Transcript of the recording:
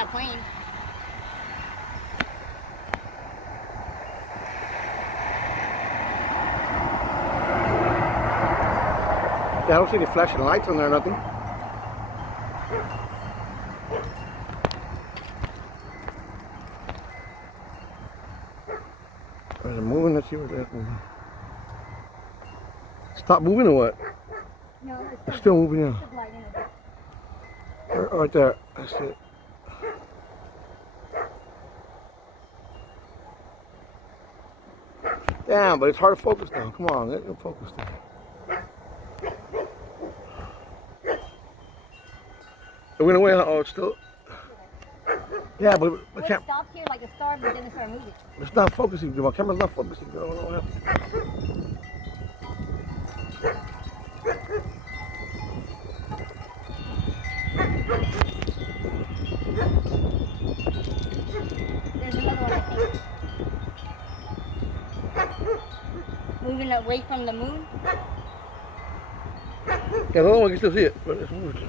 not a plane. Yeah, I don't see any flashing lights on there or nothing. Is it moving? Let's see what that's moving. Stop moving or what? No, It's still moving, yeah. It's light in it. Right there. That's it. Damn, but it's hard to focus now. Come on, let it focus now. It went away. Oh, it's still. Yeah, but I can't. It stopped here like a star, but then it started moving. It's not focusing. My camera's not focusing. I don't know what happened. There's another one, I think. Moving away from the moon. Yeah, the other one, you can still see it, but it's moving.